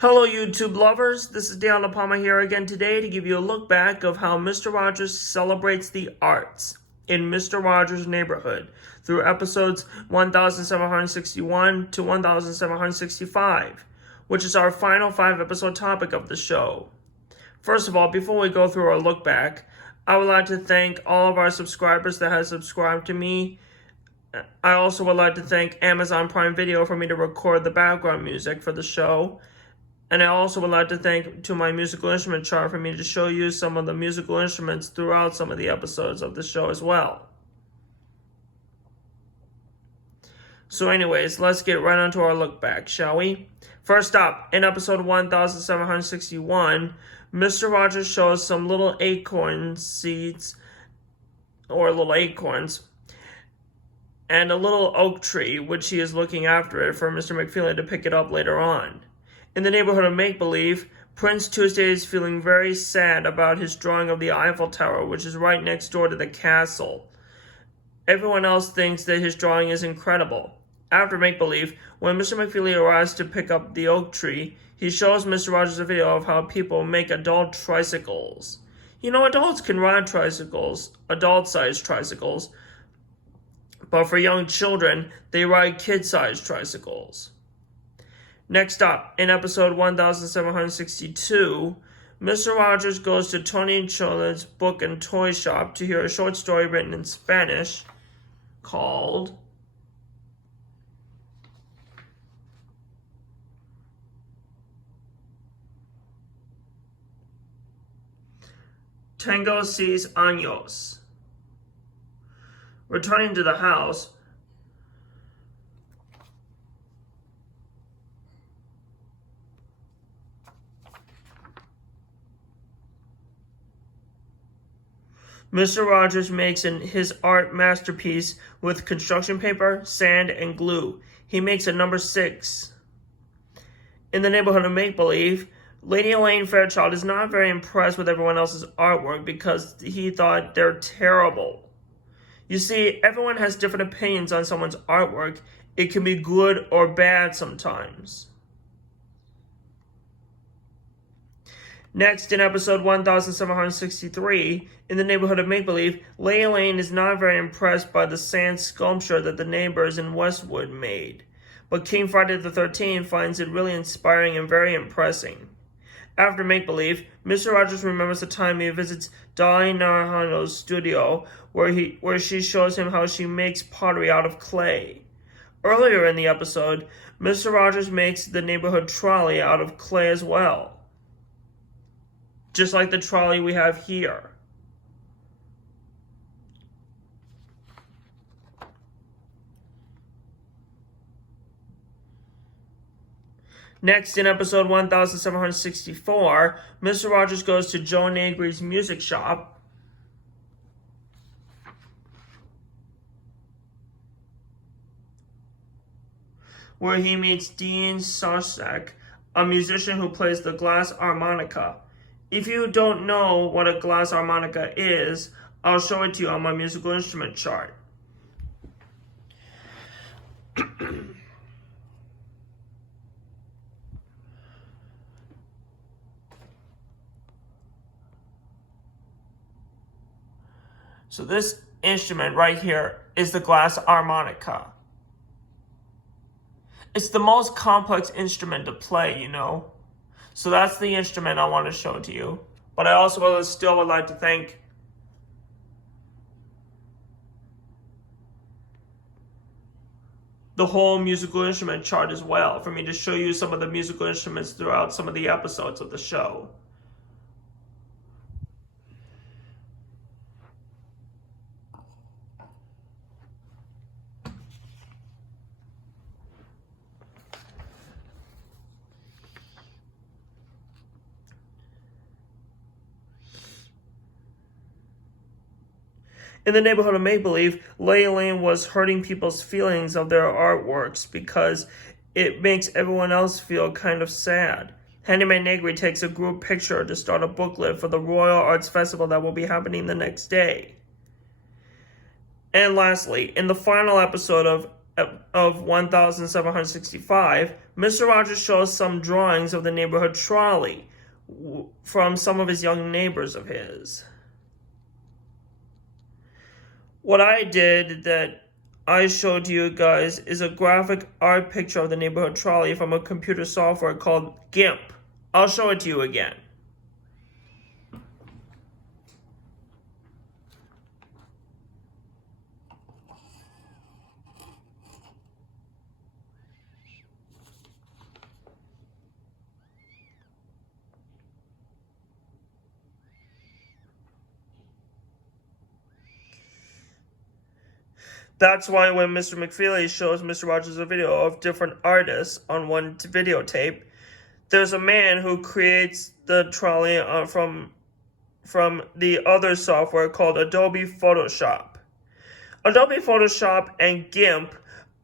Hello YouTube lovers, this is Dan LaPalma here again today to give you a look back of how Mr. Rogers celebrates the arts in Mr. Rogers' neighborhood through episodes 1761 to 1765, which is our final 5-episode topic of the show. First of all, before we go through our look back, I would like to thank all of our subscribers that have subscribed to me. I also would like to thank Amazon Prime Video for me to record the background music for the show. And I also would like to thank to my musical instrument chart for me to show you some of the musical instruments throughout some of the episodes of the show as well. So anyways, let's get right onto our look back, shall we? First up, in episode 1761, Mr. Rogers shows some little acorn seeds, or little acorns, and a little oak tree, which he is looking after it for Mr. McFeely to pick it up later on. In the neighborhood of Make-Believe, Prince Tuesday is feeling very sad about his drawing of the Eiffel Tower, which is right next door to the castle. Everyone else thinks that his drawing is incredible. After Make-Believe, when Mr. McFeely arrives to pick up the oak tree, he shows Mr. Rogers a video of how people make adult tricycles. You know, adults can ride tricycles, adult-sized tricycles, but for young children, they ride kid-sized tricycles. Next up, in episode 1762, Mr. Rogers goes to Tony Chola's book and toy shop to hear a short story written in Spanish called Tengo 6 años. Returning to the house, Mr. Rogers makes his art masterpiece with construction paper, sand, and glue. He makes a number 6. In the neighborhood of Make-Believe, Lady Elaine Fairchild is not very impressed with everyone else's artwork because he thought they're terrible. You see, everyone has different opinions on someone's artwork. It can be good or bad sometimes. Next, in episode 1763, in the neighborhood of Make-Believe, Lady Elaine is not very impressed by the sand sculpture that the neighbors in Westwood made. But King Friday the 13th finds it really inspiring and very impressing. After Make-Believe, Mr. Rogers remembers the time he visits Dolly Naranjo's studio, where she shows him how she makes pottery out of clay. Earlier in the episode, Mr. Rogers makes the neighborhood trolley out of clay as well, just like the trolley we have here. Next, in episode 1764, Mr. Rogers goes to Joe Negri's music shop, where he meets Dean Sosek, a musician who plays the glass harmonica. If you don't know what a glass harmonica is, I'll show it to you on my musical instrument chart. So this instrument right here is the glass harmonica. It's the most complex instrument to play, you know. So that's the instrument I want to show to you. But I also still would like to thank the whole musical instrument chart as well, for me to show you some of the musical instruments throughout some of the episodes of the show. In the neighborhood of Make-Believe, Lady Elaine was hurting people's feelings of their artworks because it makes everyone else feel kind of sad. Handyman Negri takes a group picture to start a booklet for the Royal Arts Festival that will be happening the next day. And lastly, in the final episode of of 1765, Mr. Rogers shows some drawings of the neighborhood trolley from some of his young neighbors of his. What I did that I showed you guys is a graphic art picture of the neighborhood trolley from a computer software called GIMP. I'll show it to you again. That's why when Mr. McFeely shows Mr. Rogers a video of different artists on one videotape, there's a man who creates the trolley from the other software called Adobe Photoshop. Adobe Photoshop and GIMP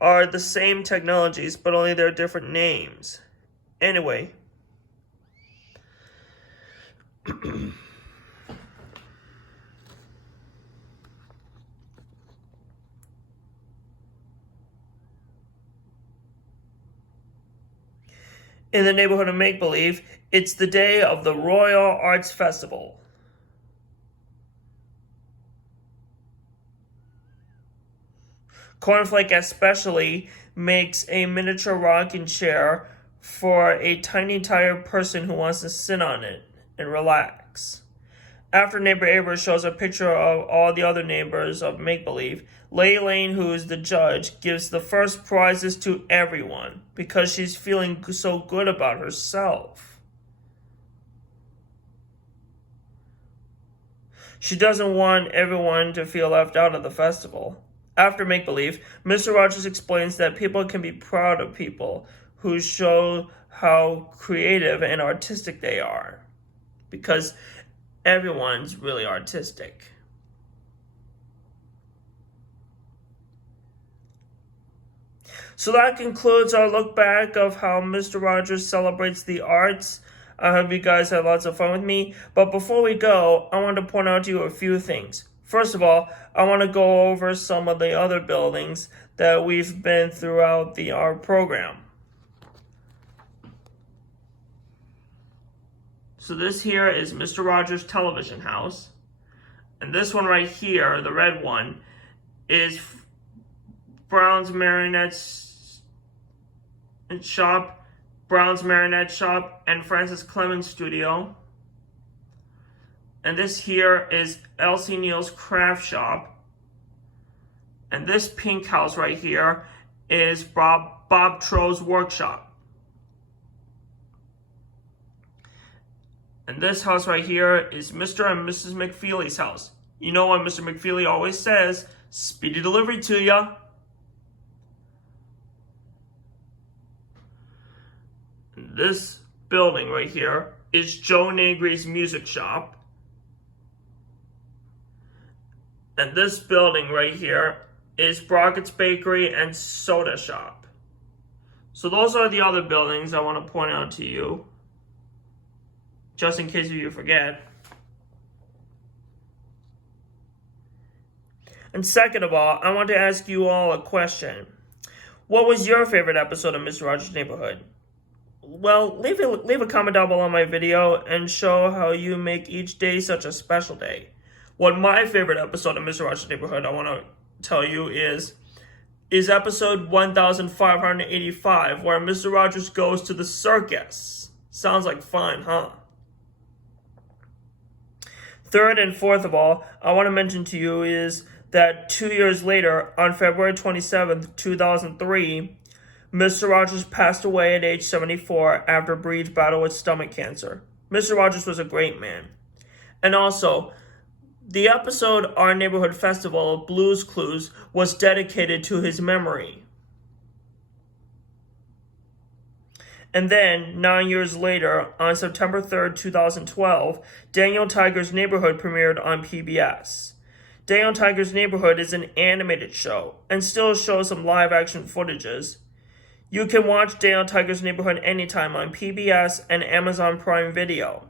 are the same technologies, but only they're different names. Anyway. In the neighborhood of Make-Believe, it's the day of the Royal Arts Festival. Cornflake especially makes a miniature rocking chair for a tiny tired person who wants to sit on it and relax. After neighbor Avery shows a picture of all the other neighbors of Make-Believe, Lady Lane, who is the judge, gives the first prizes to everyone because she's feeling so good about herself. She doesn't want everyone to feel left out of the festival. After Make-Believe, Mr. Rogers explains that people can be proud of people who show how creative and artistic they are, because everyone's really artistic. So that concludes our look back of how Mr. Rogers celebrates the arts. I hope you guys had lots of fun with me. But before we go, I want to point out to you a few things. First of all, I want to go over some of the other buildings that we've been throughout our program. So this here is Mr. Rogers' television house. And this one right here, the red one, is Brown's Marionette Shop, and Francis Clemens Studio. And this here is Elsie Neal's Craft Shop. And this pink house right here is Bob Tro's Workshop. And this house right here is Mr. and Mrs. McFeely's house. You know what Mr. McFeely always says, speedy delivery to ya. This building right here is Joe Negri's Music Shop. And this building right here is Brockett's Bakery and Soda Shop. So those are the other buildings I want to point out to you, just in case you forget. And second of all, I want to ask you all a question. What was your favorite episode of Mr. Rogers' Neighborhood? Well, leave a comment down below my video and show how you make each day such a special day. What my favorite episode of Mr. Rogers' Neighborhood I want to tell you is episode 1585, where Mr. Rogers goes to the circus. Sounds like fun, huh? Third and fourth of all, I want to mention to you is that 2 years later, on February 27th, 2003, Mr. Rogers passed away at age 74 after a brief battle with stomach cancer. Mr. Rogers was a great man. And also, the episode Our Neighborhood Festival of Blues Clues was dedicated to his memory. And then, 9 years later, on September 3rd, 2012, Daniel Tiger's Neighborhood premiered on PBS. Daniel Tiger's Neighborhood is an animated show and still shows some live-action footages. You can watch Daniel Tiger's Neighborhood anytime on PBS and Amazon Prime Video.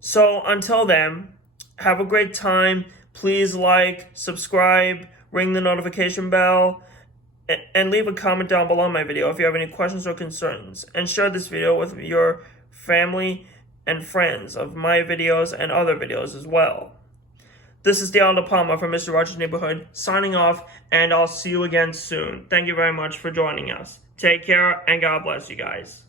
So until then, have a great time. Please like, subscribe, ring the notification bell, and leave a comment down below my video if you have any questions or concerns. And share this video with your family and friends of my videos and other videos as well. This is Dale De Palma from Mr. Rogers' Neighborhood, signing off, and I'll see you again soon. Thank you very much for joining us. Take care, and God bless you guys.